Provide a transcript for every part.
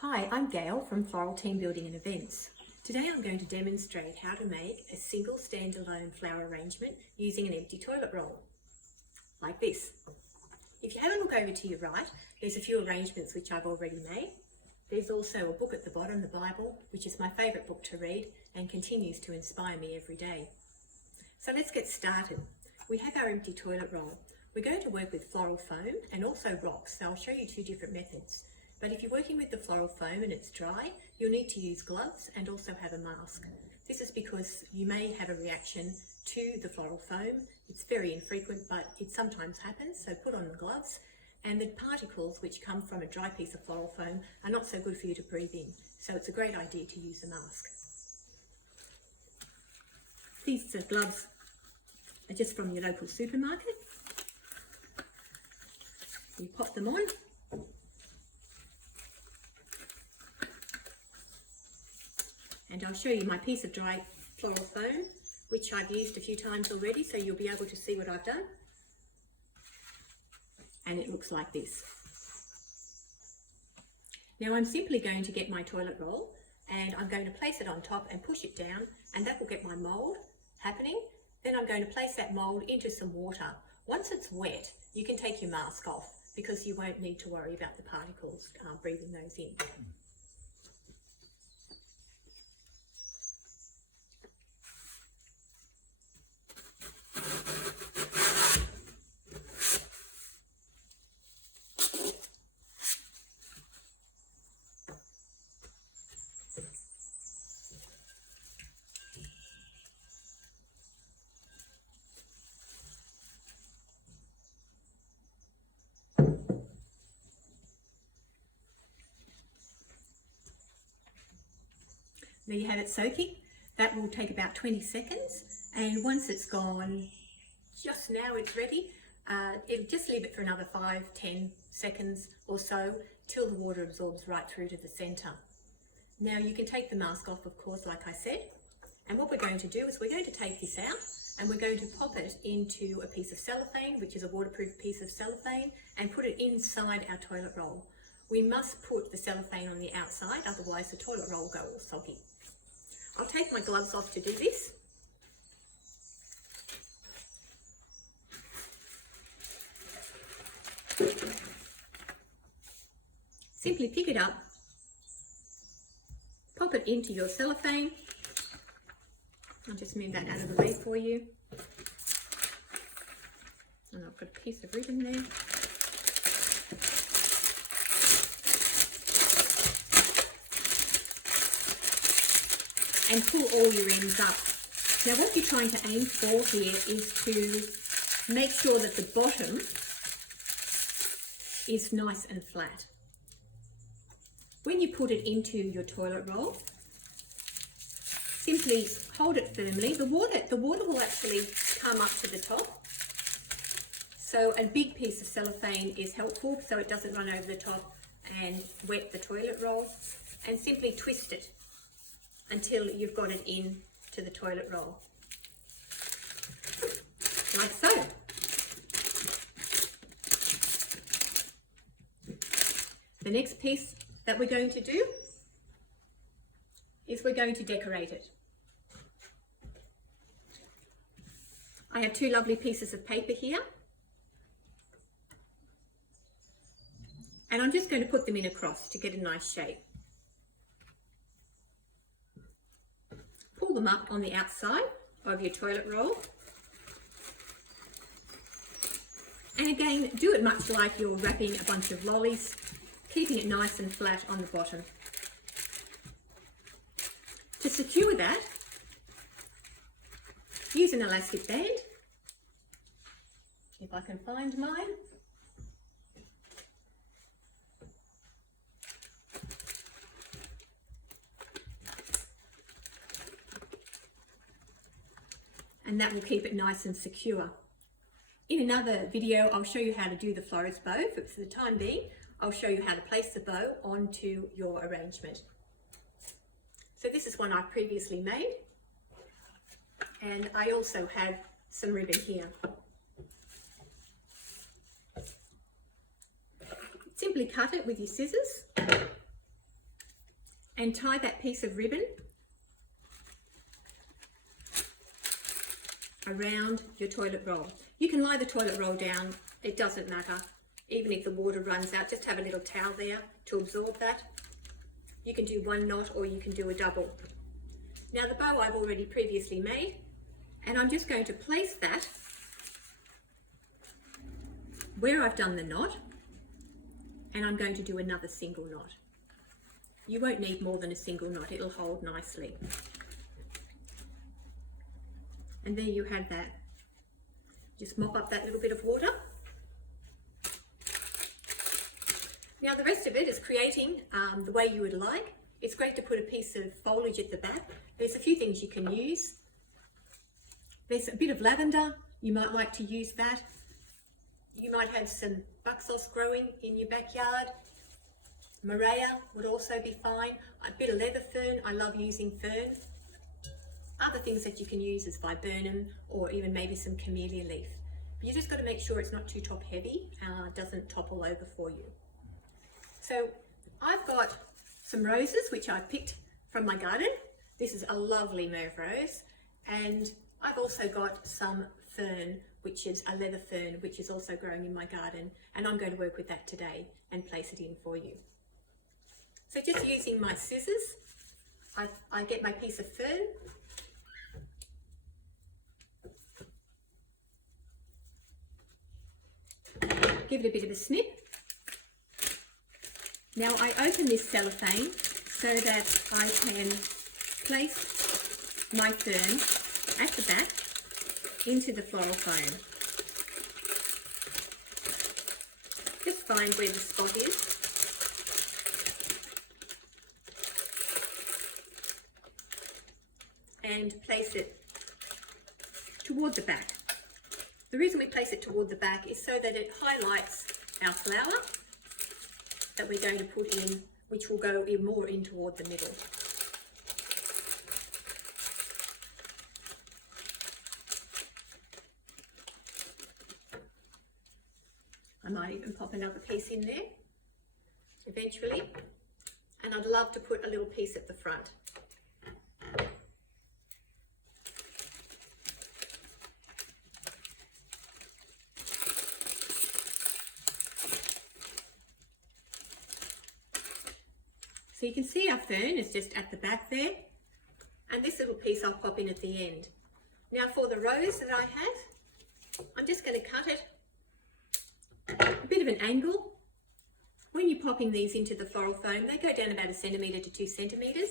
Hi, I'm Gail from Floral Team Building and Events. Today I'm going to demonstrate how to make a single standalone flower arrangement using an empty toilet roll, like this. If you have a look over to your right, there's a few arrangements which I've already made. There's also a book at the bottom, the Bible, which is my favourite book to read and continues to inspire me every day. So let's get started. We have our empty toilet roll. We're going to work with floral foam and also rocks, so I'll show you two different methods. But if you're working with the floral foam and it's dry, you'll need to use gloves and also have a mask. This is because you may have a reaction to the floral foam. It's very infrequent, but it sometimes happens, so put on the gloves. And the particles which come from a dry piece of floral foam are not so good for you to breathe in, so it's a great idea to use a mask. These gloves are just from your local supermarket. You pop them on. And I'll show you my piece of dry floral foam, which I've used a few times already, so you'll be able to see what I've done. And it looks like this. Now I'm simply going to get my toilet roll and I'm going to place it on top and push it down, and that will get my mould happening. Then I'm going to place that mould into some water. Once it's wet, you can take your mask off because you won't need to worry about the particles breathing those in. There you have it soaking. That will take about 20 seconds, and once it's gone, just now it's ready. Just leave it for another 5-10 seconds or so till the water absorbs right through to the centre. Now you can take the mask off, of course, like I said, and what we're going to do is we're going to take this out and we're going to pop it into a piece of cellophane, which is a waterproof piece of cellophane, and put it inside our toilet roll. We must put the cellophane on the outside, otherwise the toilet roll will go all soggy. I'll take my gloves off to do this. Simply pick it up, pop it into your cellophane. I'll just move that out of the way for you. And I'll put a piece of ribbon there. And pull all your ends up. Now what you're trying to aim for here is to make sure that the bottom is nice and flat. When you put it into your toilet roll, simply hold it firmly. The water will actually come up to the top. So a big piece of cellophane is helpful so it doesn't run over the top and wet the toilet roll. And simply twist it until you've got it in to the toilet roll, like so. The next piece that we're going to do is we're going to decorate it. I have two lovely pieces of paper here, and I'm just going to put them in a cross to get a nice shape. Pull them up on the outside of your toilet roll. And again, do it much like you're wrapping a bunch of lollies, keeping it nice and flat on the bottom. To secure that, use an elastic band. If I can find mine. And that will keep it nice and secure. In another video, I'll show you how to do the florist bow. For the time being, I'll show you how to place the bow onto your arrangement. So this is one I previously made, and I also have some ribbon here. Simply cut it with your scissors and tie that piece of ribbon around your toilet roll. You can lie the toilet roll down, it doesn't matter. Even if the water runs out, just have a little towel there to absorb that. You can do one knot or you can do a double. Now the bow I've already previously made, and I'm just going to place that where I've done the knot, and I'm going to do another single knot. You won't need more than a single knot, it'll hold nicely. And there you have that. Just mop up that little bit of water. Now the rest of it is creating the way you would like. It's great to put a piece of foliage at the back. There's a few things you can use. There's a bit of lavender, you might like to use that. You might have some buxos growing in your backyard. Morea would also be fine. A bit of leather fern, I love using fern. Other things that you can use is viburnum or even maybe some camellia leaf. But you just got to make sure it's not too top heavy, doesn't topple over for you. So I've got some roses which I picked from my garden. This is a lovely mauve rose, and I've also got some fern, which is a leather fern, which is also growing in my garden, and I'm going to work with that today and place it in for you. So just using my scissors, I get my piece of fern, give it a bit of a snip. Now I open this cellophane so that I can place my fern at the back into the floral foam. Just find where the spot is. And place it toward the back. The reason we place it toward the back is so that it highlights our flower that we're going to put in, which will go in more in toward the middle. I might even pop another piece in there eventually, and I'd love to put a little piece at the front. So you can see our fern is just at the back there, and this little piece I'll pop in at the end. Now for the rose that I have, I'm just going to cut it a bit of an angle. When you're popping these into the floral foam, they go down about 1 centimetre to 2 centimetres.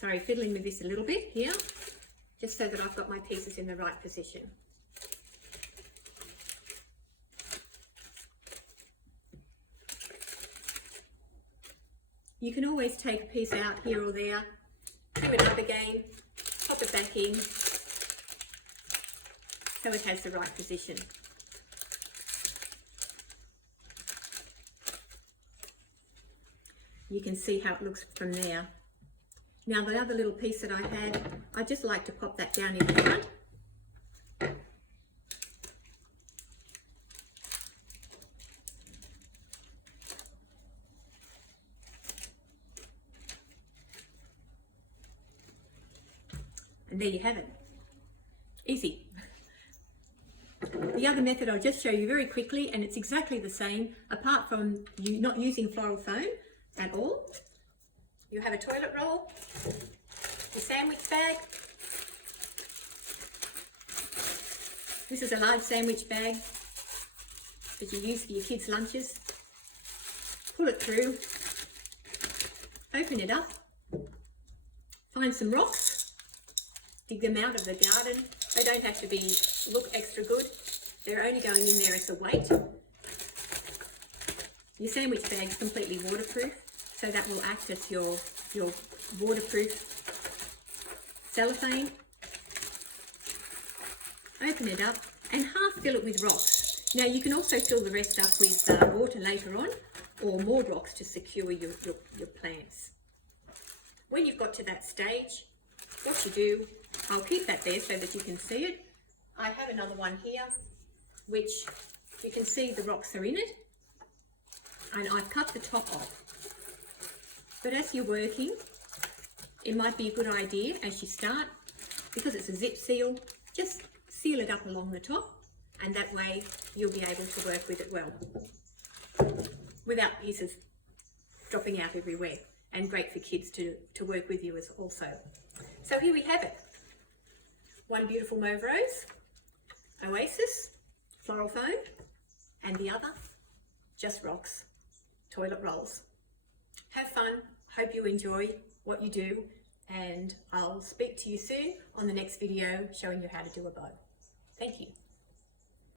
Sorry, fiddling with this a little bit here, just so that I've got my pieces in the right position. You can always take a piece out here or there, trim it up again, pop it back in, so it has the right position. You can see how it looks from there. Now the other little piece that I had, I just like to pop that down in the front. And there you have it. Easy. The other method I'll just show you very quickly, and it's exactly the same, apart from you not using floral foam at all. You have a toilet roll, your sandwich bag. This is a large sandwich bag that you use for your kids' lunches. Pull it through, open it up, find some rocks, dig them out of the garden. They don't have to look extra good. They're only going in there as a weight. Your sandwich bag is completely waterproof, so that will act as your waterproof cellophane. Open it up and half fill it with rocks. Now you can also fill the rest up with water later on, or more rocks to secure your plants. When you've got to that stage, what you do, I'll keep that there so that you can see it. I have another one here, which you can see the rocks are in it, and I've cut the top off. But as you're working, it might be a good idea as you start, because it's a zip seal, just seal it up along the top, and that way you'll be able to work with it well, without pieces dropping out everywhere, and great for kids to work with you as also. So here we have it. One beautiful mauve rose, oasis, floral foam, and the other, just rocks, toilet rolls. Have fun, hope you enjoy what you do, and I'll speak to you soon on the next video showing you how to do a bow. Thank you.